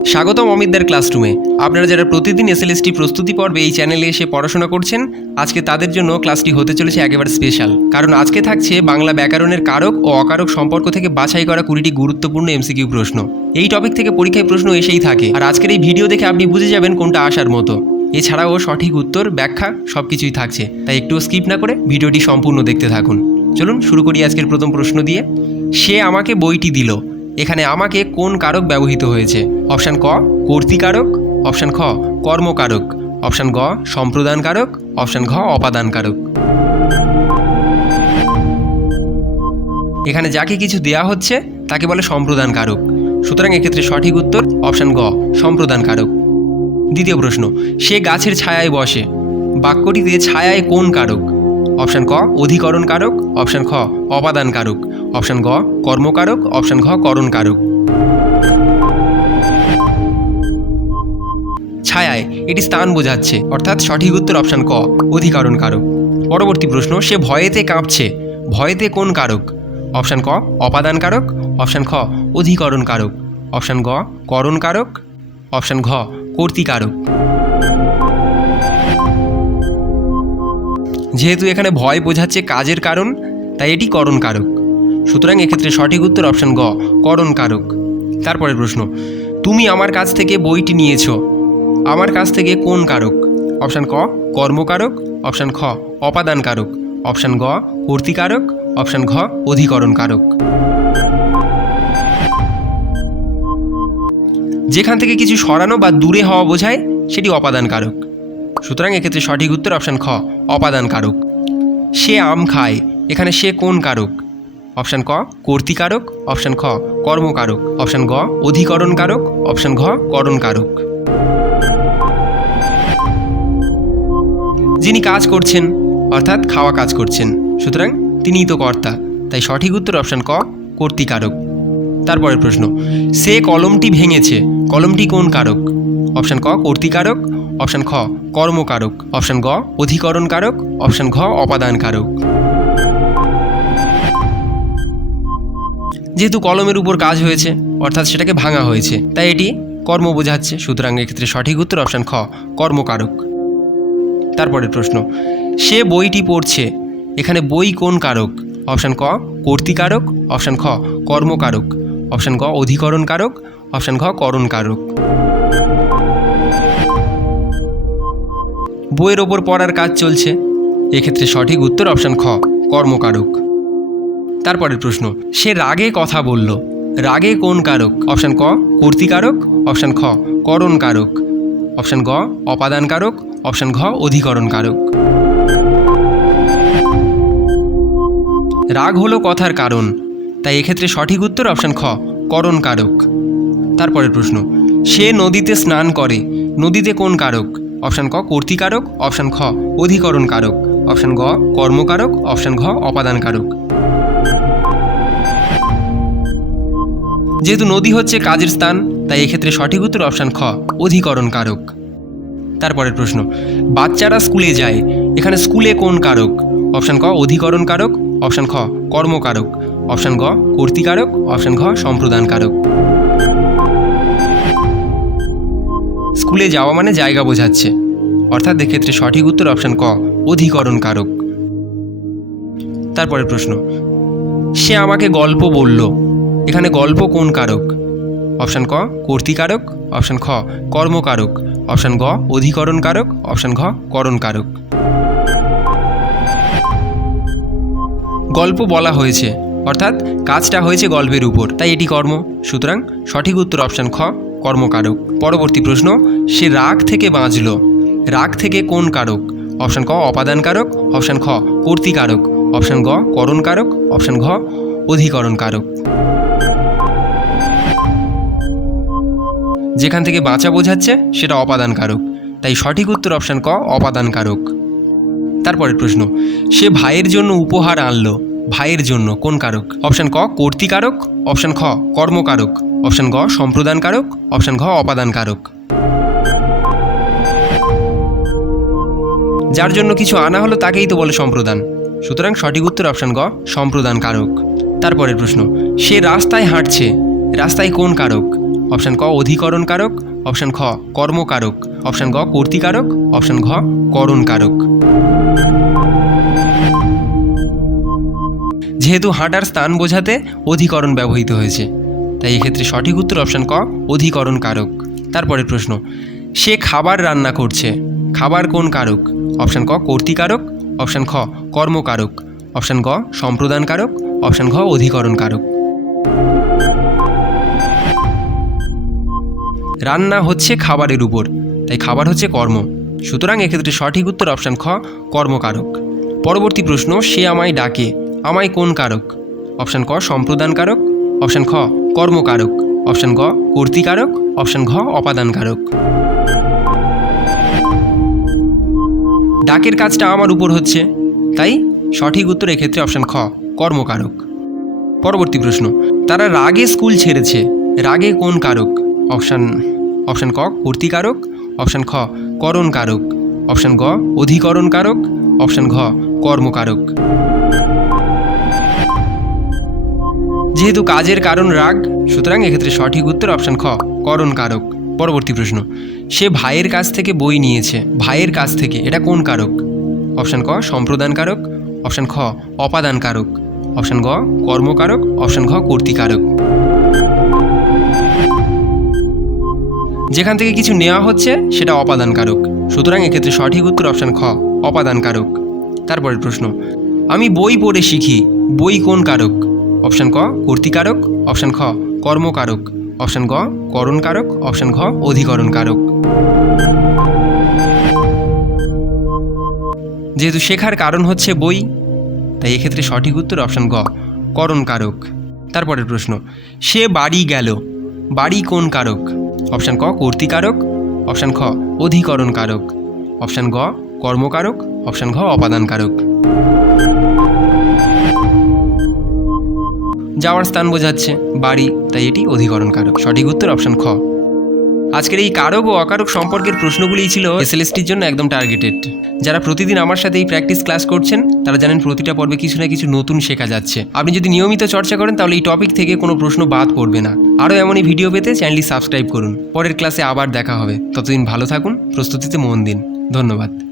স্বাগতম অমিতদার ক্লাসরুমে। আপনারা যারা প্রতিদিন এসএলএসটি প্রস্তুতি পর্বে এই চ্যানেলে এসে পড়াশোনা করছেন, আজকে তাদের জন্য ক্লাসটি হতে চলেছে একেবারে স্পেশাল কারণ আজকে থাকছে বাংলা ব্যাকরণের কারক ও অকারক সম্পর্ক থেকে বাছাই করা কুড়িটি গুরুত্বপূর্ণ এমসিকিউ প্রশ্ন। এই টপিক থেকে পরীক্ষায় প্রশ্ন এসেই থাকে। আর আজকের এই ভিডিও দেখে আপনি বুঝে যাবেন কোনটা আসার মতো। এছাড়াও সঠিক উত্তর, ব্যাখ্যা সব কিছুই থাকছে। তাই একটুও স্কিপ না করে ভিডিওটি সম্পূর্ণ দেখতে থাকুন। চলুন শুরু করি আজকের প্রথম প্রশ্ন দিয়ে। সে আমাকে বইটি দিল। এখানে আমাকে কোন কারক ব্যবহৃত হয়েছে? অপশান ক কর্তিকারক অপশান খ কর্মকারক অপশান গ, সম্প্রদান কারক, অপশান ঘ, অপাদান কারক। এখানে যাকে কিছু দেয়া হচ্ছে, তাকে বলে সম্প্রদান কারক। সুতরাং এক্ষেত্রে সঠিক উত্তর, অপশান গ, সম্প্রদান কারক। দ্বিতীয় প্রশ্ন, সে গাছের ছায়ায় বসে। বাক্যটিতে ছায়ায় কোন কারক? অপশান ক অধিকরণ কারক অপশান খ অপাদান কারক অপশান গ, কর্মকারক, অপশান ঘ করণ কারক ছায়ায় এটি স্থান বোঝাচ্ছে, অর্থাৎ সঠিক উত্তর অপশান ক অধিকরণ কারক পরবর্তী প্রশ্ন, সে ভয়েতে কাঁপছে, ভয়েতে কোন কারক? অপশান ক অপাদান কারক অপশান খ অধিকরণ কারক অপশান গ করণ কারক অপশান ঘ, কর্তিকারক। যেহেতু এখানে ভয় বোঝাচ্ছে কাজের কারণ, তাই এটি করণ কারক সুতরাং এক্ষেত্রে সঠিক উত্তর অপশান গ করণ কারক তারপরের প্রশ্ন, তুমি আমার কাছ থেকে বইটি নিয়েছো, আমার কাছ থেকে কোন কারক? অপশান ক, কর্মকারক, অপশান খ অপাদান কারক অপশান গ, কর্তিকারক, অপশান ঘ অধিকরণ কারক যেখান থেকে কিছু সরানো বা দূরে হওয়া বোঝায়, সেটি অপাদান কারক সুতরাং এক্ষেত্রে সঠিক উত্তর অপশান খ, অপাদান কারক। সে আম খায়, এখানে সে কোন কারক? অপশান ক কর্তিকারক অপশান খ কর্মকারক অপশান গ, অধিকরণ কারক। অপশান ঘ, করণ কারক। যিনি কাজ করছেন, অর্থাৎ খাওয়া কাজ করছেন, সুতরাং তিনিই তো কর্তা। তাই সঠিক উত্তর অপশান ক কর্তিকারক তারপরের প্রশ্ন, সে কলমটি ভেঙেছে, কলমটি কোন কারক? অপশান ক কর্তিকারক অপশান খ, কর্মকারক। অপশান গ অধিকরণ কারক অপশান ঘ অপাদান কারক যেহেতু কলমের উপর কাজ হয়েছে, অর্থাৎ সেটাকে ভাঙা হয়েছে, তাই এটি কর্ম বোঝাচ্ছে। সুতরাং এক্ষেত্রে সঠিক উত্তর অপশান খ, কর্মকারক। তারপরের প্রশ্ন, সে বইটি পড়ছে, এখানে বই কোন কারক? অপশান ক, কর্তিকারক। অপশান খ, কর্মকারক। অপশান গ অধিকরণ কারক অপশান ঘ করণ কারক বইয়ের ওপর পড়ার কাজ চলছে। এক্ষেত্রে সঠিক উত্তর অপশান খ, কর্মকারক। তারপরের প্রশ্ন, সে রাগে কথা বলল। রাগে কোন কারক? অপশান ক, কর্তিকারক। অপশান খ করণ কারক অপশান গ অপাদান কারক অপশান ঘ অধিকরণ কারক রাগ হলো কথার কারণ, তাই এক্ষেত্রে সঠিক উত্তর অপশান খ করণ কারক তারপরের প্রশ্ন, সে নদীতে স্নান করে, নদীতে কোন কারক? অপশান ক, কর্তিকারক, অপশান খ অধিকরণ কারক অপশান গ, কর্মকারক, অপশান ঘ অপাদান কারক যেহেতু নদী হচ্ছে কাজের স্থান, তাই এক্ষেত্রে সঠিক উত্তর অপশান খ অধিকরণ কারক তারপরের প্রশ্ন, বাচ্চারা স্কুলে যায়, এখানে স্কুলে কোন কারক? অপশান ক অধিকরণ কারক অপশান খ, কর্মকারক, অপশান গ, কর্তিকারক, অপশান ঘ সম্প্রদান কারক স্কুলে যাওয়া মানে জায়গা বোঝাচ্ছে। অর্থাৎ এক্ষেত্রে সঠিক উত্তর অপশান ক অধিকরণ কারক তারপরের প্রশ্ন, সে আমাকে গল্প বলল, এখানে গল্প কোন কারক? অপশান ক, কর্তিকারক অপশান খ, কর্মকারক অপশান গ অধিকরণ কারক অপশান ঘ করণ কারক গল্প বলা হয়েছে, অর্থাৎ কাজটা হয়েছে গল্পের উপর, তাই এটি কর্ম। সুতরাং সঠিক উত্তর অপশান খ কর্মকারক। পরবর্তী প্রশ্ন, সে রাগ থেকে বাঁচল। রাগ থেকে কোন কারক? অপশান ক অপাদান কারক অপশান খ, কর্তিকারক। অপশান গ করণ কারক অপশান ঘ অধিকরণ কারক যেখান থেকে বাঁচা বোঝাচ্ছে, সেটা অপাদান কারক তাই সঠিক উত্তর অপশান ক অপাদান কারক তারপরের প্রশ্ন, সে ভাইয়ের জন্য উপহার আনলো। ভাইয়ের জন্য কোন কারক? অপশান ক, কর্তিকারক। অপশান খ, কর্মকারক। অপশান গ সম্প্রদান কারক অপশান ঘ অপাদান কারক যার জন্য কিছু আনা হলো তাকেই তো বলে সম্প্রদান। সুতরাং সঠিক উত্তর অপশান গ সম্প্রদান কারক তারপরের প্রশ্ন, সে রাস্তায় হাঁটছে, রাস্তায় কোন কারক? অপশান ক অধিকরণ কারক অপশান খ, কর্মকারক। অপশান গ কর্তিকারক। অপশান ঘ করণ কারক যেহেতু হাঁটার স্থান বোঝাতে অধিকরণ ব্যবহৃত হয়েছে। তাই এক্ষেত্রে সঠিক উত্তর অপশান ক অধিকরণ কারক তারপরের প্রশ্ন, সে খাবার রান্না করছে, খাবার কোন কারক? অপশান ক, কর্তিকারক অপশান খ, কর্মকারক অপশান গ সম্প্রদান কারক অপশান ঘ অধিকরণ কারক রান্না হচ্ছে খাবারের উপর, তাই খাবার হচ্ছে কর্ম। সুতরাং এক্ষেত্রে সঠিক উত্তর অপশান খ, কর্মকারক। পরবর্তী প্রশ্ন, সে আমায় ডাকে, আমায় কোন কারক? অপশান ক সম্প্রদান কারক অপশান খ, কর্মকারক। অপশান গ, কর্তিকারক। অপশান ঘ, অপাদানকারক। ডাকের কাজটা আমার উপর হচ্ছে, তাই সঠিক উত্তর এক্ষেত্রে অপশান খ, কর্মকারক। পরবর্তী প্রশ্ন, তারা রাগে স্কুল ছেড়েছে, রাগে কোন কারক? অপশান অপশান ক, কর্তিকারক। অপশান খ, করণকারক। অপশান গ অধিকরণ কারক অপশান ঘ, কর্মকারক। যেহেতু কাজের কারণ রাগ, সুতরাং এক্ষেত্রে সঠিক উত্তর অপশান খ করণ কারক পরবর্তী প্রশ্ন, সে ভাইয়ের কাছ থেকে বই নিয়েছে, ভাইয়ের কাছ থেকে, এটা কোন কারক? অপশান ক সম্প্রদান কারক অপশান খ অপাদান কারক অপশান গ, কর্মকারক অপশান ঘ, কর্তিকারক। যেখান থেকে কিছু নেওয়া হচ্ছে, সেটা অপাদান কারক সুতরাং এক্ষেত্রে সঠিক উত্তর অপশান খ অপাদান কারক তারপরের প্রশ্ন, আমি বই পড়ে শিখি, বই কোন কারক? অপশান ক, কর্তিকারক, অপশান খ, কর্মকারক, অপশান গ, করণকারক, অপশান ঘ, অধিকরণকারক। যেহেতু শেখার কারণ হচ্ছে বই, তাই এক্ষেত্রে সঠিক উত্তর অপশান গ, করণকারক। তারপরের প্রশ্ন, সে বাড়ি গেল, বাড়ি কোন কারক? অপশান ক, কর্তিকারক, অপশান খ অধিকরণ কারক অপশান গ, কর্মকারক, অপশান ঘ অপাদান কারক যাওয়ার স্থান বোঝাচ্ছে বাড়ি, তাই এটি অধিকরণ কারক। সঠিক উত্তর অপশন খ। আজকের এই কারক ও অকারক সম্পর্কের প্রশ্নগুলিই ছিল এসএলএসটির জন্য একদম টার্গেটেড যারা প্রতিদিন আমার সাথে এই প্র্যাকটিস ক্লাস করছেন, তারা জানেন প্রতিটা পর্বে কিছু না কিছু নতুন শেখা যাচ্ছে। আপনি যদি নিয়মিত চর্চা করেন, তাহলে এই টপিক থেকে কোনো প্রশ্ন বাদ পড়বে না। আরও এমনই ভিডিও পেতে চ্যানেলটি সাবস্ক্রাইব করুন। পরের ক্লাসে আবার দেখা হবে। ততদিন ভালো থাকুন, প্রস্তুতিতে মন দিন। ধন্যবাদ।